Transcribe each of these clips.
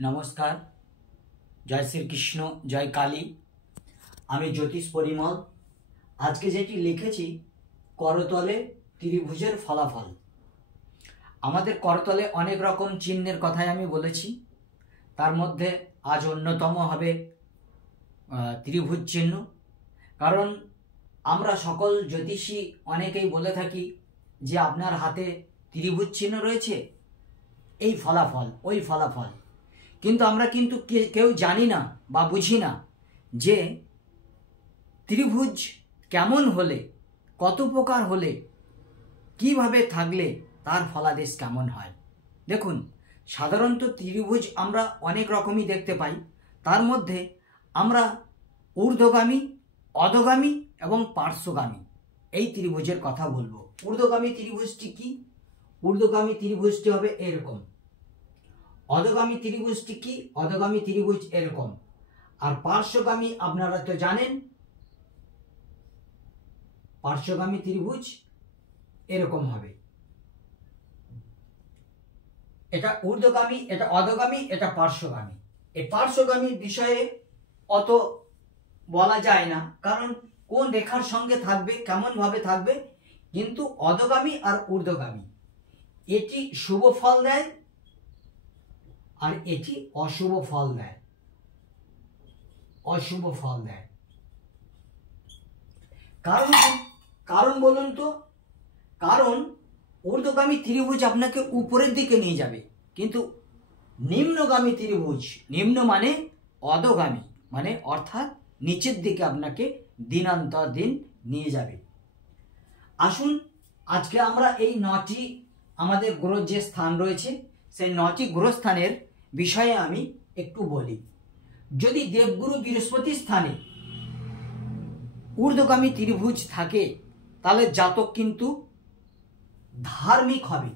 नमस्कार, जय श्री कृष्ण, जय काली। आमी ज्योतिष परिमल आज के जेटी लिखेছি करतले त्रिभुजेर फलाफल। आमादेर करतले अनेक रकम चिह्नेर कथाई आमी बोलेছি, तार मध्य आज अन्यतम हबे त्रिभुज चिह्न। कारण आमरा सकल ज्योतिषी अनेकेई बोले थाकी जे आपनार हाथे त्रिभुज चिह्न रयेछे, এই ফলাফল ওই ফলাফল, কিন্তু আমরা কিন্তু কেউ জানি না বা বুঝি না যে ত্রিভুজ কেমন হলে, কত প্রকার হলে, কিভাবে থাকলে তার ফলাদেশ কেমন হয়। দেখুন, সাধারণত ত্রিভুজ আমরা অনেক রকমই দেখতে পাই। তার মধ্যে আমরা ঊর্ধ্বগামী, অধোগামী এবং পার্শ্বগামী এই ত্রিভুজের কথা বলবো। ঊর্ধ্বগামী ত্রিভুজটি কি? ঊর্ধ্বগামী ত্রিভুজটি হবে এরকম। অধোগামী ত্রিভুজটি কি? অধোগামী ত্রিভুজ এরকম। আর পার্শ্বগামী আপনারা তো জানেন, পার্শ্বগামী ত্রিভুজ এরকম হবে। এটা ঊর্ধ্বগামী, এটা অধোগামী, এটা পার্শ্বগামী। এই পার্শ্বগামীর বিষয়ে অত বলা যায় না, কারণ কোন রেখার সঙ্গে থাকবে, কেমন ভাবে থাকবে। কিন্তু অধোগামী আর ঊর্ধ্বগামী এটি শুভ ফল দেয় আর এটি অশুভ ফল দেয়, অশুভ ফল দেয়। কারণ বলুন তো? কারণ ঊর্ধ্বগামী ত্রিভুজ আপনাকে উপরের দিকে নিয়ে যাবে, কিন্তু নিম্নগামী ত্রিভুজ, নিম্ন মানে অধোগামী মানে অর্থাৎ নিচের দিকে আপনাকে দিনান্তর দিন নিয়ে যাবে। আসুন আজকে আমরা এই 9টি আমাদের গ্রহ যে স্থান রয়েছে সেই 9টি গ্রহস্থানের বিষয়ে আমি একটু বলি। যদি দেবগুরু বৃহস্পতি স্থানে ঊর্ধ্বগামী ত্রিভুজ থাকে, তাহলে জাতক কিন্তু ধার্মিক হবে,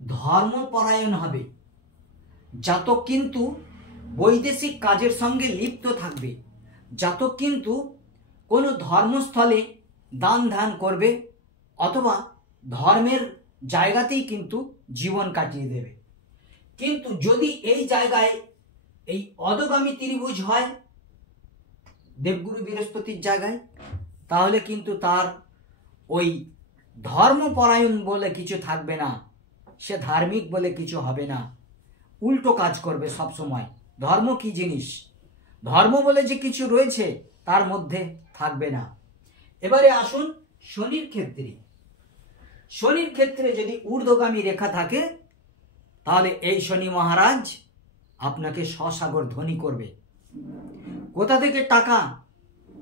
ধর্মপরায়ণ হবে। জাতক কিন্তু বৈদেশিক কাজের সঙ্গে লিপ্ত থাকবে। জাতক কিন্তু কোনো ধর্মস্থলে দান ধ্যান করবে অথবা ধর্মের জায়গাতেই কিন্তু জীবন কাটিয়ে দেবে। কিন্তু যদি এই জায়গায় এই অধোগামী ত্রিভুজ হয় দেবগুরু বৃহস্পতির জায়গায়, তাহলে কিন্তু তার ওই ধর্মপরায়ণ বলে কিছু থাকবে না, সে ধার্মিক বলে কিছু হবে না, উল্টো কাজ করবে সব সময়। ধর্ম কি জিনিস, ধর্ম বলে যে কিছু রয়েছে তার মধ্যে থাকবে না। এবারে আসুন শনির ক্ষেত্রে। শনির ক্ষেত্রে যদি ঊর্ধ্বগামী রেখা থাকে, তাহলে এই শনি মহারাজ আপনাকে সসাগর ধনী করবে। কোথা থেকে টাকা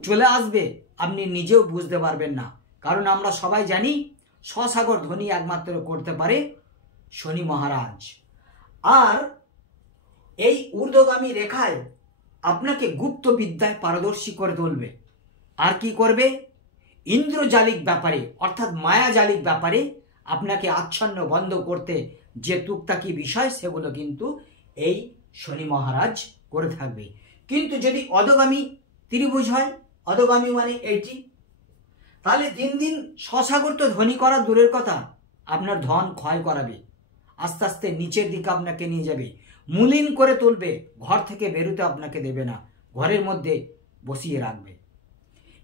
চলে আসবে আপনি নিজেও বুঝতে পারবেন না, কারণ আমরা সবাই জানি সসাগর ধনী একমাত্র করতে পারে শনি মহারাজ। আর এই ঊর্ধ্বগামী রেখায় আপনাকে গুপ্ত বিদ্যায় পারদর্শী করে তুলবে। আর কি করবে? ইন্দ্রজালিক ব্যাপারে অর্থাৎ মায়াজালিক ব্যাপারে আপনাকে আচ্ছন্ন বন্ধ করতে যে টুকটাকি বিষয়, সেগুলো কিন্তু এই শনি মহারাজ করে থাকবে। কিন্তু যদি অধোগামী ত্রিভুজ হয়, অধোগামী মানে এইটি, তাহলে দিন দিন সসাগর তো ধনী করা দূরের কথা, আপনার ধন ক্ষয় করাবে, আস্তে আস্তে নিচের দিকে আপনাকে নিয়ে যাবে, মলিন করে তুলবে, ঘর থেকে বেরোতে আপনাকে দেবে না, ঘরের মধ্যে বসিয়ে রাখবে।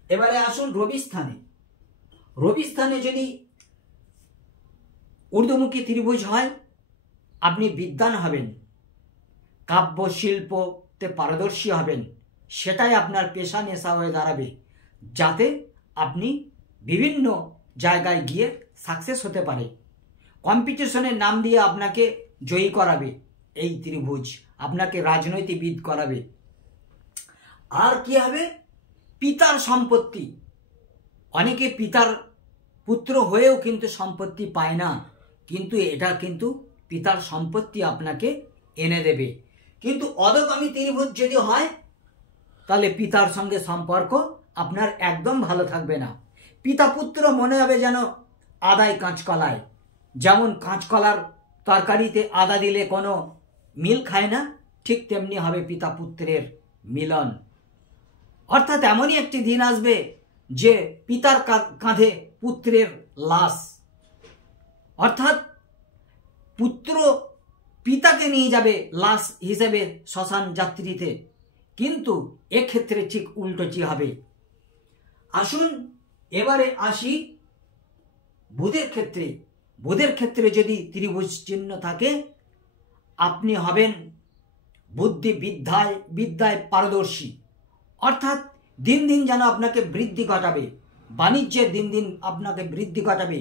এবারে আসুন রবি স্থানে। রবি স্থানে যদি ঊর্ধ্বমুখী ত্রিভুজ হয়, আপনি বিদ্বান হবেন, কাব্য শিল্পতে পারদর্শী হবেন, সেটাই আপনার পেশা নেশা হয়ে দাঁড়াবে, যাতে আপনি বিভিন্ন জায়গায় গিয়ে সাকসেস হতে পারে। কম্পিটিশনের নাম দিয়ে আপনাকে জয়ী করাবে এই ত্রিভুজ, আপনাকে রাজনৈতিকবিদ করাবে। আর কি হবে? পিতার সম্পত্তি, অনেকে পিতার পুত্র হয়েও কিন্তু সম্পত্তি পায় না, কিন্তু এটা কিন্তু পিতার সম্পত্তি আপনাকে এনে দেবে। কিন্তু অধোগামী ত্রিভুজ যদি হয়, তাহলে পিতার সঙ্গে সম্পর্ক আপনার একদম ভালো থাকবে না। পিতা পুত্র মনে হবে যেন আদায় কাঁচকলায়, যেমন কাঁচকলার তরকারিতে আদা দিলে কোনো মিল খায় না, ঠিক তেমনি হবে পিতা পুত্রের মিলন। অর্থাৎ এমনই একটি দিন আসবে যে পিতার কাঁধে পুত্রের লাশ, অর্থাৎ পুত্র পিতাকে নিয়ে যাবে লাশ হিসেবে শ্মশান যাত্রীতে, কিন্তু এক্ষেত্রে ঠিক উল্টোটি হবে। আসুন এবারে আসি বুধের ক্ষেত্রে। বুধের ক্ষেত্রে যদি ত্রিভুজ চিহ্ন থাকে, আপনি হবেন বুদ্ধি বিদ্যায় পারদর্শী, অর্থাৎ দিন দিন যেন আপনাকে বৃদ্ধি ঘটাবে, বাণিজ্যে দিন দিন আপনাকে বৃদ্ধি ঘটাবে।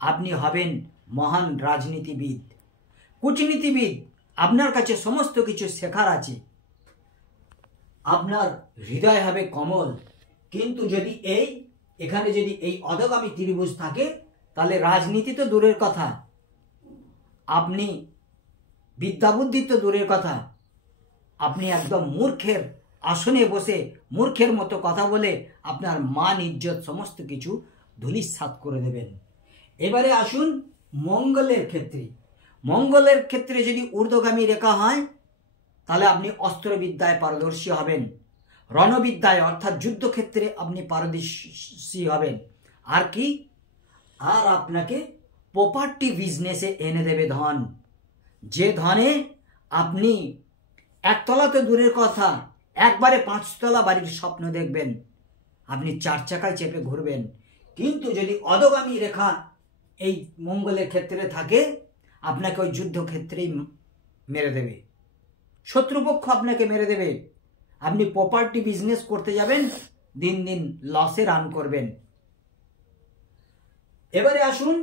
আপনি হবেন মহান রাজনীতিবিদ, কূটনীতিবিদ। আপনার কাছে সমস্ত কিছু শেখার আছে, আপনার হৃদয় হবে কমল। কিন্তু যদি এখানে যদি এই অধোগামী ত্রিভুজ থাকে, তাহলে রাজনীতি তো দূরের কথা, আপনি বিদ্যা বুদ্ধি তো দূরের কথা, আপনি একদম মূর্খের আসনে বসে মূর্খের মতো কথা বলে আপনার মান ইজ্জত সমস্ত কিছু ধূলিসাৎ করে দেবেন। এবারে আসুন মঙ্গলের ক্ষেত্রে। মঙ্গলের ক্ষেত্রে যদি ঊর্ধ্বগামী রেখা হয়, তাহলে আপনি অস্ত্রবিদ্যায় পারদর্শী হবেন, রণবিদ্যায় অর্থাৎ যুদ্ধক্ষেত্রে আপনি পারদর্শী হবেন। আর কি, আর আপনাকে প্রপার্টি বিজনেসে এনে দেবে ধন, যে ধনে আপনি একতলা তো দূরের কথা, একবারে 5 তলা বাড়ির স্বপ্ন দেখবেন, আপনি 4 চাকায় চেপে ঘুরবেন। কিন্তু যদি অধোগামী রেখা এই মঙ্গলের ক্ষেত্রে থাকে, আপনাকে ওই যুদ্ধক্ষেত্রেই মেরে দেবে, শত্রুপক্ষ আপনাকে মেরে দেবে। আপনি প্রপার্টি বিজনেস করতে যাবেন, দিন দিন লসে রান করবেন। এবারে আসুন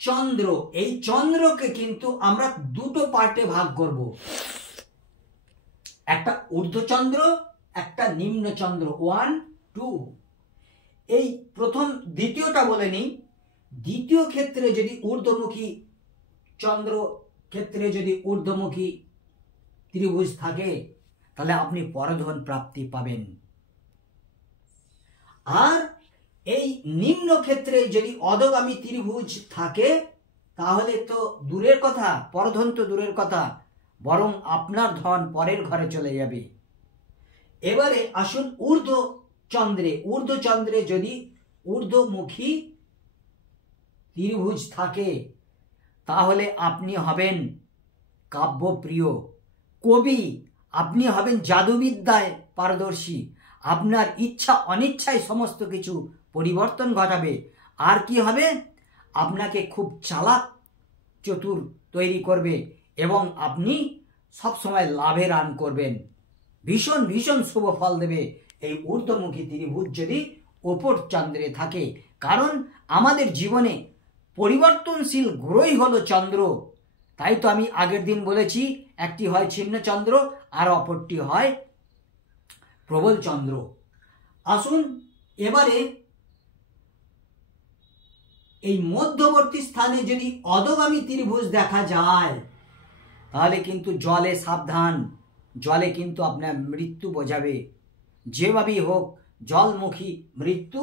চন্দ্র। এই চন্দ্রকে কিন্তু আমরা দুটো পার্টে ভাগ করব, একটা ঊর্ধ্বচন্দ্র, একটা নিম্নচন্দ্র, 1, 2। এই প্রথম দ্বিতীয়টা বলে নিই। দ্বিতীয় ক্ষেত্রে যদি ঊর্ধ্বমুখী চন্দ্র ক্ষেত্রে যদি ঊর্ধ্বমুখী ত্রিভুজ থাকে, তাহলে আপনি পরধন প্রাপ্তি পাবেন। আর এই নিম্ন ক্ষেত্রে যদি অধোগামী ত্রিভুজ থাকে, তাহলে তো দূরের কথা, পরধন তো দূরের কথা, বরং আপনার ধন পরের ঘরে চলে যাবে। এবারে আসুন ঊর্ধ্বচন্দ্রে। ঊর্ধ্বচন্দ্রে যদি ঊর্ধ্বমুখী ত্রিভুজ থাকে, তাহলে আপনি হবেন কাব্যপ্রিয় কবি, আপনি হবেন জাদুবিদ্যায় পারদর্শী, আপনার ইচ্ছা অনিচ্ছায় সমস্ত কিছু পরিবর্তন ঘটাবে। আর কি হবে, আপনাকে খুব চালাক চতুর তৈরি করবে এবং আপনি সবসময় লাভে রান করবেন। ভীষণ ভীষণ শুভ ফল দেবে এই ঊর্ধ্বমুখী ত্রিভুজ যদি ওপর চন্দ্রে থাকে। কারণ আমাদের জীবনে পরিবর্তনশীল গ্রহই হলো চন্দ্র। তাই তো আমি আগের দিন বলেছি, একটি হয় ছিন্ন চন্দ্র আর অপরটি হয় প্রবল চন্দ্র। আসুন এবারে এই মধ্যবর্তী স্থানে যদি অধোগামী ত্রিভুজ দেখা যায়, তাহলে কিন্তু জলে সাবধান, জলে কিন্তু আপনার মৃত্যু বোঝাবে। যেভাবেই হোক জলমুখী মৃত্যু,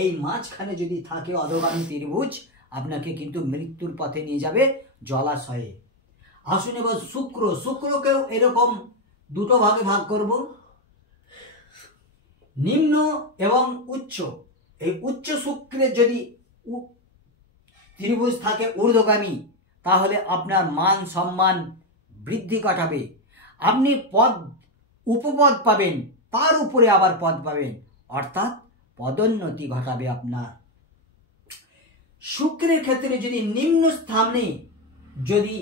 এই মাঝখানে যদি থাকে অধোগামী ত্রিভুজ, আপনাকে কিন্তু মৃত্যুর পথে নিয়ে যাবে জলাশয়ে। আসুন এবার শুক্র। শুক্রকেও এরকম দুটো ভাগে ভাগ করব, নিম্ন এবং উচ্চ। এই উচ্চ শুক্রের যদি ত্রিভুজ থাকে ঊর্ধ্বগামী, তাহলে আপনার মান সম্মান বৃদ্ধি ঘটাবে, আপনি উপপদ পাবেন, তার উপরে আবার পদ পাবেন, অর্থাৎ পদোন্নতি ঘটাবে আপনার। শুক্রের ক্ষেত্রে যদি নিম্ন স্থানে যদি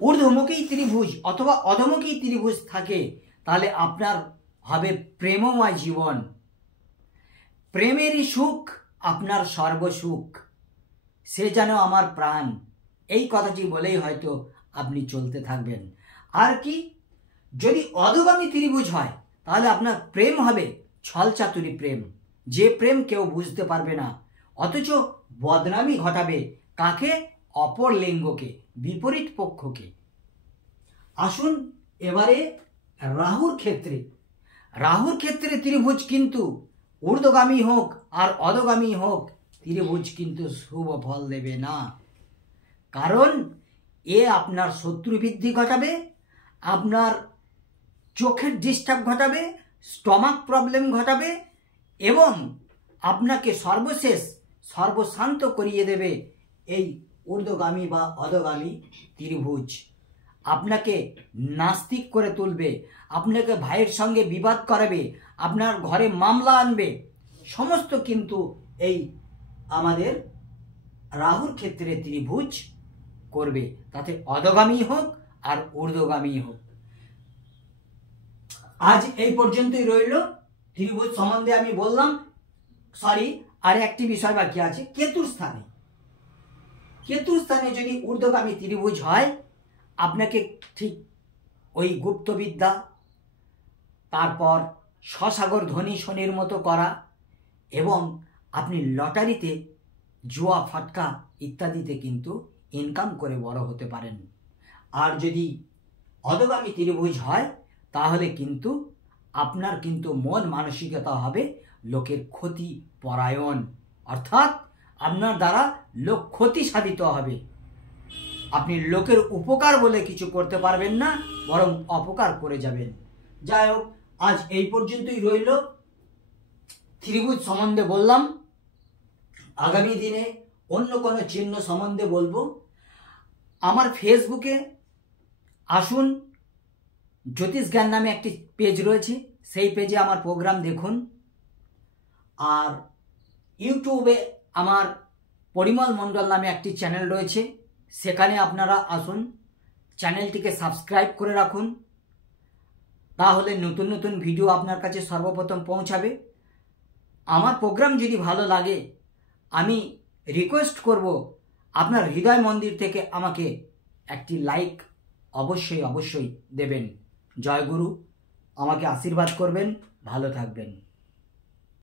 ঊর্ধ্বমুখী ত্রিভুজ অথবা অধোমুখী ত্রিভুজ থাকে, তাহলে আপনার হবে প্রেমময় জীবন, প্রেমেরই সুখ আপনার সর্বসুখ, সে যেন আমার প্রাণ, এই কথাটি বলেই হয়তো আপনি চলতে থাকবেন। আর কি, যদি অধোগামী ত্রিভুজ হয়, তাহলে আপনার প্রেম হবে ছলচাতুরি প্রেম, যে প্রেম কেউ বুঝতে পারবে না, অথচ বদনামি ঘটাবে কাকে, অপর লিঙ্গকে, বিপরীত পক্ষকে। আসুন এবারে রাহুর ক্ষেত্রে। রাহুর ক্ষেত্রে ত্রিভুজ কিন্তু ঊর্ধ্বগামী হোক আর অধোগামী হোক, ত্রিভুজ কিন্তু শুভ ফল দেবে না। কারণ এ আপনার শত্রু বৃদ্ধি ঘটাবে, আপনার চোখের ডিস্টার্ব ঘটাবে, স্টমাক প্রবলেম ঘটাবে এবং আপনাকে সর্বশেষ সর্বশান্ত করিয়ে দেবে এই ঊর্ধ্বগামী বা অধোগামী ত্রিভুজ আপনাকে নাস্তিক করে তুলবে, আপনাকে ভাইয়ের সঙ্গে বিবাদ করাবে, আপনার ঘরে মামলা আনবে, সমস্ত কিন্তু এই আমাদের রাহুর ক্ষেত্রে ত্রিভুজ করবে, তাতে অধোগামী হোক আর ঊর্ধ্বগামী হোক। আজ এই পর্যন্তই রইল। ত্রিভুজ সম্বন্ধে আমি বললাম। সরি, আর একটি বিষয় বাকি আছে। কেতুর স্থানে যদি ঊর্ধ্বগামী ত্রিভুজ হয়, আপনাকে ঠিক ওই গুপ্তবিদ্যা, তারপর সসাগর ধনী শনির মতো করা, এবং আপনি লটারিতে, জুয়া, ফাটকা ইত্যাদিতে কিন্তু ইনকাম করে বড় হতে পারেন। আর যদি অধোগামী ত্রিভুজ হয়, তাহলে কিন্তু আপনার কিন্তু মন মানসিকতা হবে লোকের ক্ষতি পরায়ণ, অর্থাৎ আপনার দ্বারা লোক ক্ষতি সাধিত হবে। আপনি লোকের উপকার বলে কিছু করতে পারবেন না, বরং অপকার করে যাবেন। যাই হোক, আজ এই পর্যন্তই রইল। ত্রিভুজ সম্বন্ধে বললাম, আগামী দিনে অন্য কোনো চিহ্ন সম্বন্ধে বলবো। আমার ফেসবুকে আসুন, জ্যোতিষ জ্ঞান নামে একটি পেজ রয়েছে, সেই পেজে আমার প্রোগ্রাম দেখুন। আর ইউটিউবে আমার পরিমল মণ্ডল নামে একটি চ্যানেল রয়েছে, সেখানে আপনারা আসুন, চ্যানেলটিকে সাবস্ক্রাইব করে রাখুন, তাহলে নতুন নতুন ভিডিও আপনার কাছে সর্বপ্রথম পৌঁছাবে। আমার প্রোগ্রাম যদি ভালো লাগে, আমি রিকোয়েস্ট করব আপনার হৃদয় মন্দির থেকে আমাকে একটি লাইক অবশ্যই দেবেন। জয় গুরু, আমাকে আশীর্বাদ করবেন, ভালো থাকবেন।